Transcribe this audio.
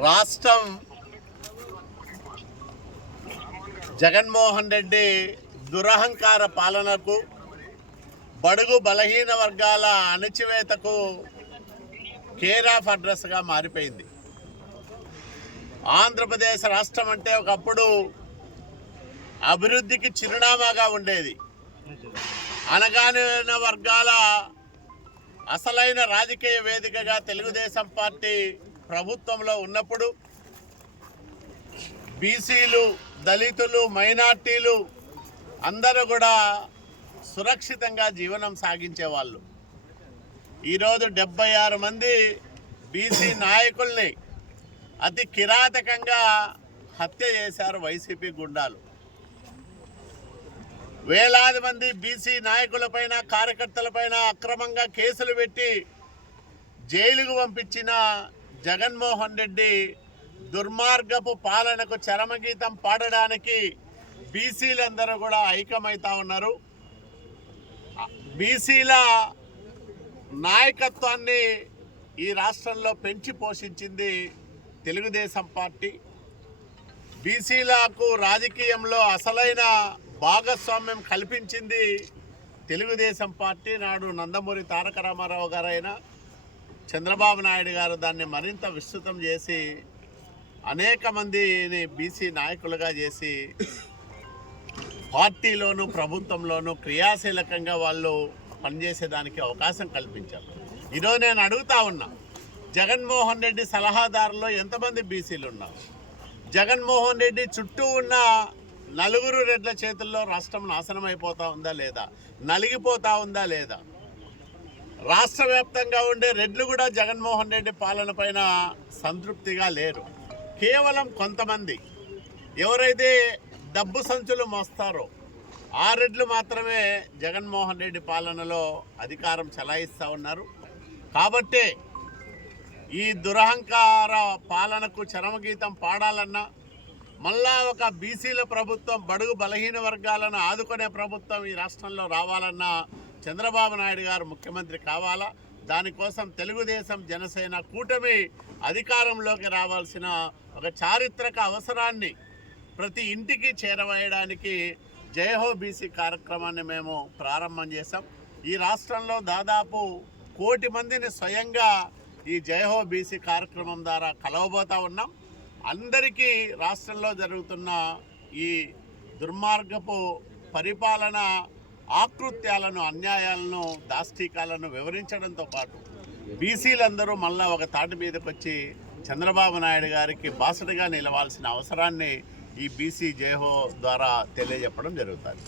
రాష్ట్రం జగన్మోహన్ రెడ్డి దురహంకార పాలనకు, బడుగు బలహీన వర్గాల అణచివేతకు కేర్ ఆఫ్ అడ్రస్గా మారిపోయింది. ఆంధ్రప్రదేశ్ రాష్ట్రం అంటే ఒకప్పుడు అభివృద్ధికి చిరునామాగా ఉండేది. అణగారిన వర్గాల అసలైన రాజకీయ వేదికగా తెలుగుదేశం పార్టీ ప్రభుత్వంలో ఉన్నప్పుడు బీసీలు, దళితులు, మైనార్టీలు అందరూ కూడా సురక్షితంగా జీవనం సాగించేవాళ్ళు. ఈరోజు 76 మంది బీసీ నాయకుల్ని అతి కిరాతకంగా హత్య చేశారు వైసీపీ గుండాలు. వేలాది మంది బీసీ నాయకులపైన, కార్యకర్తలపైన అక్రమంగా కేసులు పెట్టి జైలుకు పంపించిన జగన్మోహన్ రెడ్డి దుర్మార్గపు పాలనకు చరమగీతం పాడడానికి బీసీలందరూ కూడా ఐక్యమవుతా ఉన్నారు. బీసీల నాయకత్వాన్ని ఈ రాష్ట్రంలో పెంచి పోషించింది తెలుగుదేశం పార్టీ. బీసీలకు రాజకీయంలో అసలైన భాగస్వామ్యం కల్పించింది తెలుగుదేశం పార్టీ. నాడు నందమూరి తారక రామారావు గారైనా చంద్రబాబు నాయుడు గారు దాన్ని మరింత విస్తృతం చేసి అనేక మందిని బీసీ నాయకులుగా చేసి పార్టీలోనూ ప్రభుత్వంలోనూ క్రియాశీలకంగా వాళ్ళు పనిచేసేదానికి అవకాశం కల్పించారు. ఈరోజు నేను అడుగుతా ఉన్నా, జగన్మోహన్ రెడ్డి సలహాదారులో ఎంతమంది బీసీలు ఉన్నారు? జగన్మోహన్ రెడ్డి చుట్టూ ఉన్న నలుగురు రెడ్ల చేతుల్లో రాష్ట్రం నాశనం అయిపోతూ ఉందా లేదా, నలిగిపోతూ ఉందా లేదా? రాష్ట్ర వ్యాప్తంగా ఉండే రెడ్లు కూడా జగన్మోహన్ రెడ్డి పాలన పైన సంతృప్తిగా లేరు. కేవలం కొంతమంది ఎవరైతే డబ్బు సంచులు మోస్తారో ఆ రెడ్లు మాత్రమే జగన్మోహన్ రెడ్డి పాలనలో అధికారం చెలాయిస్తూ ఉన్నారు. కాబట్టే ఈ దురహంకార పాలనకు చరమగీతం పాడాలన్నా, మళ్ళా ఒక బీసీల ప్రభుత్వం, బడుగు బలహీన వర్గాలను ఆదుకునే ప్రభుత్వం ఈ రాష్ట్రంలో రావాలన్నా చంద్రబాబు నాయుడు గారు ముఖ్యమంత్రి కావాలా. దానికోసం తెలుగుదేశం, జనసేన కూటమి అధికారంలోకి రావాల్సిన ఒక చారిత్రక అవసరాన్ని ప్రతి ఇంటికి చేరవేయడానికి జయహో బీసీ కార్యక్రమాన్ని మేము ప్రారంభం చేశాం. ఈ రాష్ట్రంలో దాదాపు 1 కోటి మందిని స్వయంగా ఈ జయహో బీసీ కార్యక్రమం ద్వారా కలవబోతా ఉన్నాం. అందరికీ రాష్ట్రంలో జరుగుతున్న ఈ దుర్మార్గపు పరిపాలన ఆకృత్యాలను, అన్యాయాలను, దాష్టీకాలను వివరించడంతో పాటు బీసీలందరూ మళ్ళా ఒక తాటి మీదకి వచ్చి చంద్రబాబు నాయుడు గారికి బాసటగా నిలవాల్సిన అవసరాన్ని ఈ బీసీ జయహో ద్వారా తెలియజెప్పడం జరుగుతుంది.